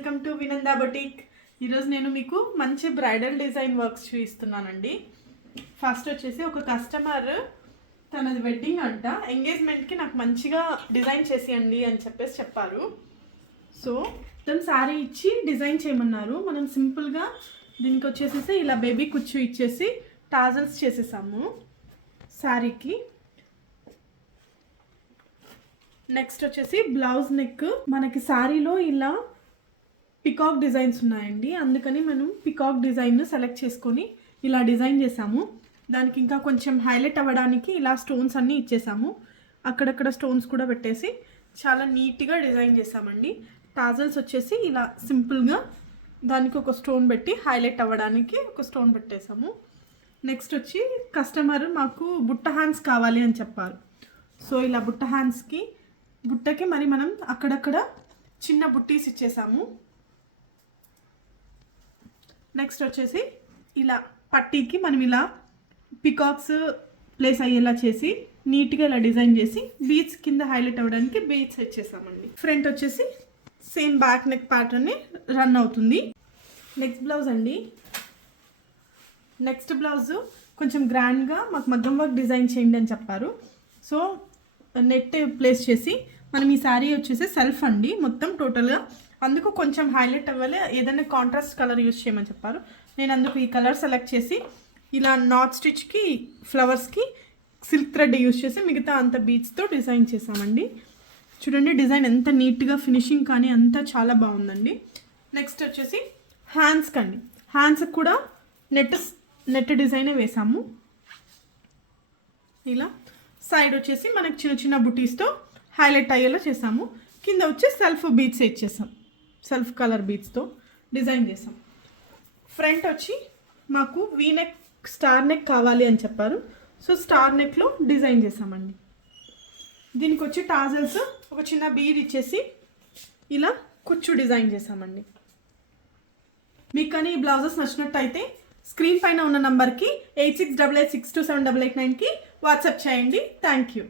Welcome to వినందా boutique. ఈరోజు నేను మీకు మంచి బ్రైడల్ డిజైన్ వర్క్స్ చూపిస్తున్నానండి. ఫస్ట్ వచ్చేసి ఒక కస్టమర్ తనది వెడ్డింగ్ అంట, ఎంగేజ్మెంట్కి నాకు మంచిగా డిజైన్ చేసేయండి అని చెప్పారు. సో తను శారీ ఇచ్చి డిజైన్ చేయమన్నారు. మనం సింపుల్గా దీనికి వచ్చేసేసి ఇలా బేబీ కుచ్చు ఇచ్చేసి టాజల్స్ చేసేసాము శారీకి. నెక్స్ట్ వచ్చేసి బ్లౌజ్ నెక్. మనకి శారీలో ఇలా పికాక్ డిజైన్స్ ఉన్నాయండి, అందుకని మనం పికాక్ డిజైన్ సెలెక్ట్ చేసుకొని ఇలా డిజైన్ చేసాము. దానికి ఇంకా కొంచెం హైలైట్ అవ్వడానికి ఇలా స్టోన్స్ అన్నీ ఇచ్చేసాము. అక్కడక్కడ స్టోన్స్ కూడా పెట్టేసి చాలా నీట్గా డిజైన్ చేసామండి. టాజల్స్ వచ్చేసి ఇలా సింపుల్గా దానికి ఒక స్టోన్ పెట్టి హైలైట్ అవ్వడానికి ఒక స్టోన్ పెట్టేసాము. నెక్స్ట్ వచ్చి కస్టమర్ మాకు బుట్ట హ్యాండ్స్ కావాలి అని చెప్పారు. సో ఇలా బుట్ట హ్యాండ్స్కి బుట్టకి మరి మనం అక్కడక్కడ చిన్న బుట్టీస్ ఇచ్చేసాము. నెక్స్ట్ వచ్చేసి ఇలా పట్టీకి మనం ఇలా పికాక్స్ ప్లేస్ అయ్యేలా చేసి నీట్గా ఇలా డిజైన్ చేసి బీడ్స్ కింద హైలైట్ అవ్వడానికి బీడ్స్ ఇచ్చేసామండి. ఫ్రంట్ వచ్చేసి same back neck pattern run అవుతుంది. నెక్స్ట్ బ్లౌజ్ అండి. నెక్స్ట్ బ్లౌజ్ కొంచెం గ్రాండ్గా మాకు మగ్గం వర్క్ డిజైన్ చేయండి అని చెప్పారు. సో నెట్ ప్లేస్ చేసి మనం ఈ శారీ వచ్చేసి సెల్ఫ్ అండి మొత్తం టోటల్గా, అందుకు కొంచెం హైలైట్ అవ్వాలి, ఏదైనా కాంట్రాస్ట్ కలర్ యూస్ చేయమని చెప్పారు. నేను అందుకు ఈ కలర్ సెలెక్ట్ చేసి ఇలా నాట్ స్టిచ్కి ఫ్లవర్స్కి సిల్క్ థ్రెడ్ యూస్ చేసి మిగతా అంత బీడ్స్తో డిజైన్ చేసామండి. చూడండి డిజైన్ ఎంత నీట్గా ఫినిషింగ్ కానీ అంతా చాలా బాగుందండి. నెక్స్ట్ వచ్చేసి హ్యాండ్స్కి అండి. హ్యాండ్స్కి కూడా నెట్ డిజైనే వేసాము. ఇలా సైడ్ వచ్చేసి మనకు చిన్న చిన్న బుటీస్తో హైలైట్ అయ్యేలా చేసాము. కింద వచ్చి సెల్ఫ్ బీడ్స్ ఇచ్చేసాం, సెల్ఫ్ కలర్ బీడ్స్తో డిజైన్ చేసాం. ఫ్రంట్ వచ్చి మాకు వీ నెక్ స్టార్ నెక్ కావాలి అని చెప్పారు. సో స్టార్ నెక్లో డిజైన్ చేసామండి. దీనికి వచ్చి టాజల్స్ ఒక చిన్న బీడ్ ఇచ్చేసి ఇలా కుచ్చు డిజైన్ చేసామండి. మీకు కానీ ఈ బ్లౌజెస్ నచ్చినట్టయితే స్క్రీన్ పైన ఉన్న నంబర్కి 8688627889కి వాట్సాప్ చేయండి. Thank you.